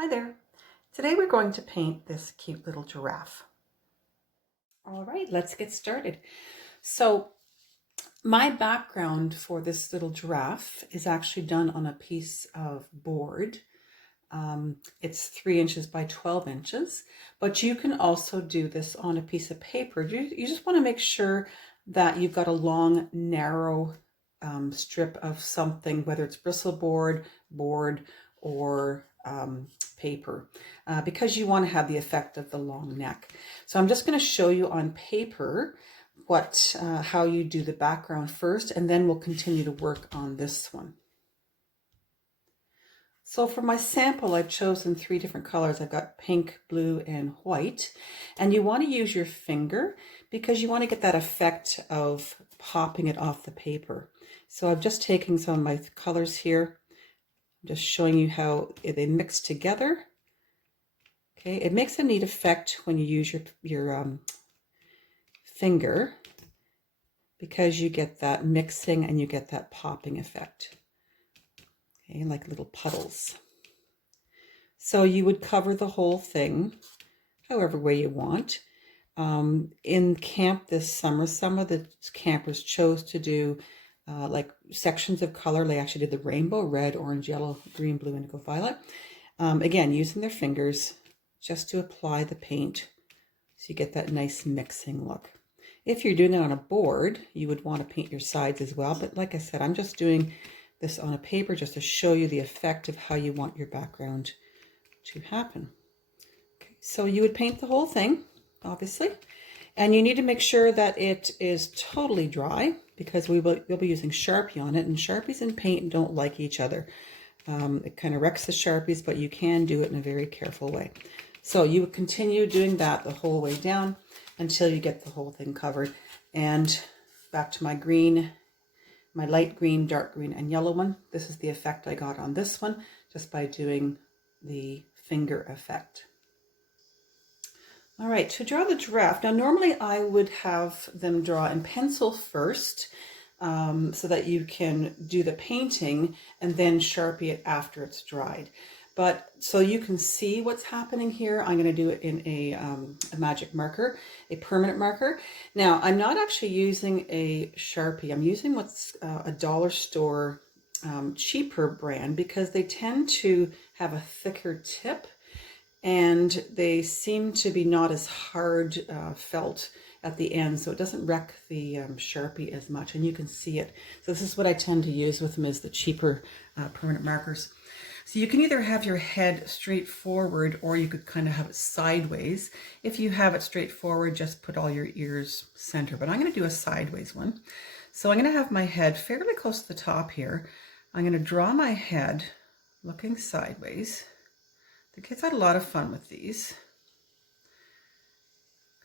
Hi there. Today we're going to paint this cute little giraffe. All right, let's get started. So my background for this little giraffe is actually done on a piece of board. It's 3 inches by 12 inches, but you can also do this on a piece of paper. You just want to make sure that you've got a long, narrow strip of something, whether it's board, or paper, because you want to have the effect of the long neck. So I'm just going to show you on paper how you do the background first, and then we'll continue to work on this one. So for my sample, I've chosen 3 different colors. I've got pink, blue, and white. And you want to use your finger because you want to get that effect of popping it off the paper. So I'm just taking some of my colors here. I'm just showing you how they mix together. Okay, it makes a neat effect when you use your finger because you get that mixing and you get that popping effect. Okay, like little puddles. So you would cover the whole thing however way you want. In camp this summer, some of the campers chose to do like sections of color. They actually did the rainbow: red, orange, yellow, green, blue, indigo, violet. Again, using their fingers just to apply the paint so you get that nice mixing look. If you're doing it on a board, you would want to paint your sides as well. But like I said, I'm just doing this on a paper just to show you the effect of how you want your background to happen. Okay, so you would paint the whole thing, obviously, and you need to make sure that it is totally dry because you'll be using Sharpie on it, and Sharpies and paint don't like each other. It kind of wrecks the Sharpies, but you can do it in a very careful way. So you would continue doing that the whole way down until you get the whole thing covered. And back to my green, my light green, dark green, and yellow one. This is the effect I got on this one just by doing the finger effect. All right, to draw the giraffe, now normally I would have them draw in pencil first so that you can do the painting and then Sharpie it after it's dried. But so you can see what's happening here, I'm going to do it in a magic marker, a permanent marker. Now, I'm not actually using a Sharpie. I'm using what's a dollar store cheaper brand because they tend to have a thicker tip and they seem to be not as hard felt at the end, so it doesn't wreck the Sharpie as much, and you can see it. So this is what I tend to use with them, is the cheaper permanent markers. So you can either have your head straight forward or you could kind of have it sideways. If you have it straight forward, just put all your ears center, but I'm going to do a sideways one. So I'm going to have my head fairly close to the top here. I'm going to draw my head looking sideways. The kids had a lot of fun with these.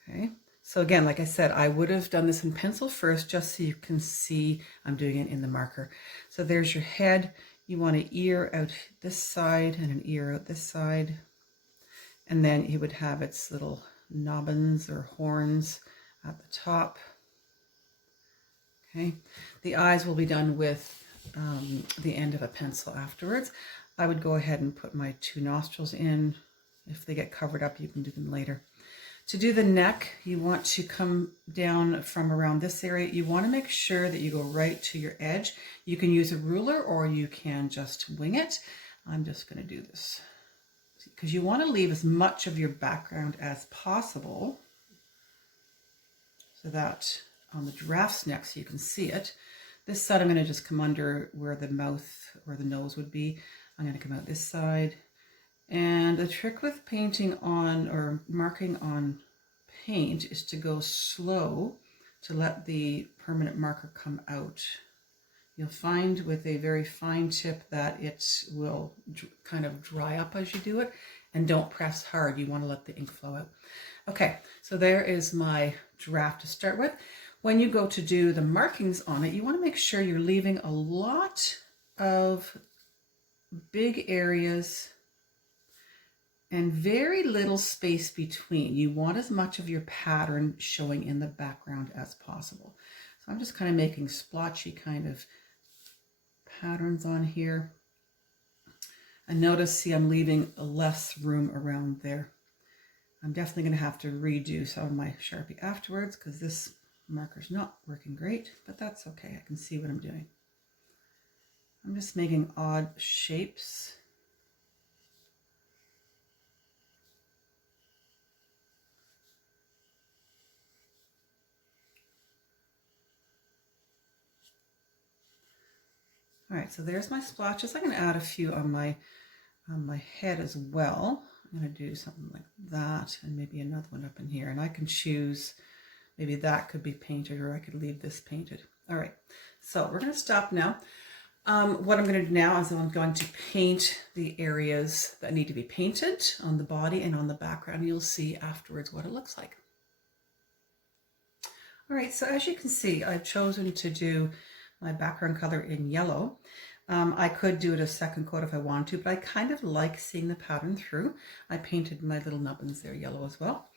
Okay, so again, like I said, I would have done this in pencil first just so you can see I'm doing it in the marker. So there's your head. You want an ear out this side and an ear out this side. And then you would have its little nobbins or horns at the top. Okay, the eyes will be done with the end of a pencil afterwards. I would go ahead and put my 2 nostrils in. If they get covered up, you can do them later. To do the neck, you want to come down from around this area. You want to make sure that you go right to your edge. You can use a ruler or you can just wing it. I'm just going to do this because you want to leave as much of your background as possible so that on the giraffe's neck so you can see it. This side I'm going to just come under where the mouth or the nose would be. I'm going to come out this side. And the trick with painting on or marking on paint is to go slow to let the permanent marker come out. You'll find with a very fine tip that it will kind of dry up as you do it, and don't press hard. You want to let the ink flow out. Okay, so there is my giraffe to start with. When you go to do the markings on it, you want to make sure you're leaving a lot of big areas and very little space between. You want as much of your pattern showing in the background as possible. So I'm just kind of making splotchy kind of patterns on here. And notice, see, I'm leaving less room around there. I'm definitely going to have to redo some of my Sharpie afterwards because this marker's not working great, but that's okay. I can see what I'm doing. I'm just making odd shapes. All right, so there's my splotches. I'm going to add a few on my head as well. I'm going to do something like that and maybe another one up in here. And I can choose, maybe that could be painted or I could leave this painted. All right, so we're going to stop now. What I'm going to do now is I'm going to paint the areas that need to be painted on the body and on the background. You'll see afterwards what it looks like. All right, so as you can see, I've chosen to do my background color in yellow. I could do it a second coat if I want to, but I kind of like seeing the pattern through. I painted my little nubbins there yellow as well.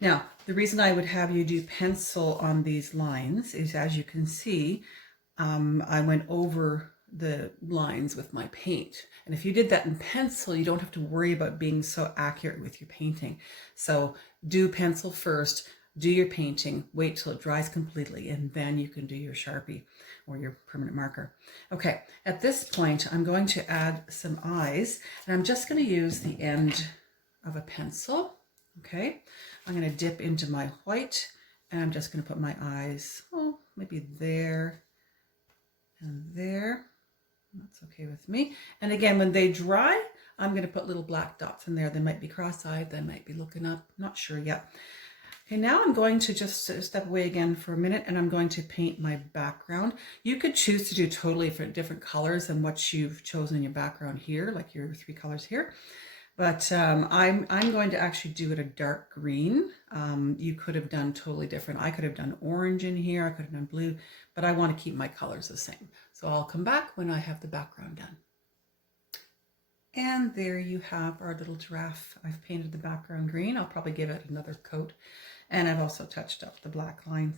Now, the reason I would have you do pencil on these lines is, as you can see, I went over the lines with my paint. And if you did that in pencil, you don't have to worry about being so accurate with your painting. So do pencil first, do your painting, wait till it dries completely, and then you can do your Sharpie or your permanent marker. Okay, at this point, I'm going to add some eyes, and I'm just going to use the end of a pencil. Okay, I'm going to dip into my white, and I'm just going to put my eyes, oh, maybe there and there. That's okay with me. And again, when they dry, I'm going to put little black dots in there. They might be cross-eyed, they might be looking up, not sure yet. Okay, now I'm going to just step away again for a minute and I'm going to paint my background. You could choose to do totally different colors than what you've chosen in your background here, like your 3 colors here. But I'm going to actually do it a dark green. You could have done totally different. I could have done orange in here, I could have done blue, but I want to keep my colors the same. So I'll come back when I have the background done. And there you have our little giraffe. I've painted the background green. I'll probably give it another coat. And I've also touched up the black lines.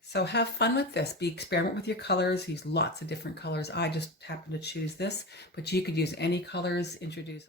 So have fun with this. Experiment with your colors. Use lots of different colors. I just happened to choose this, but you could use any colors, introduce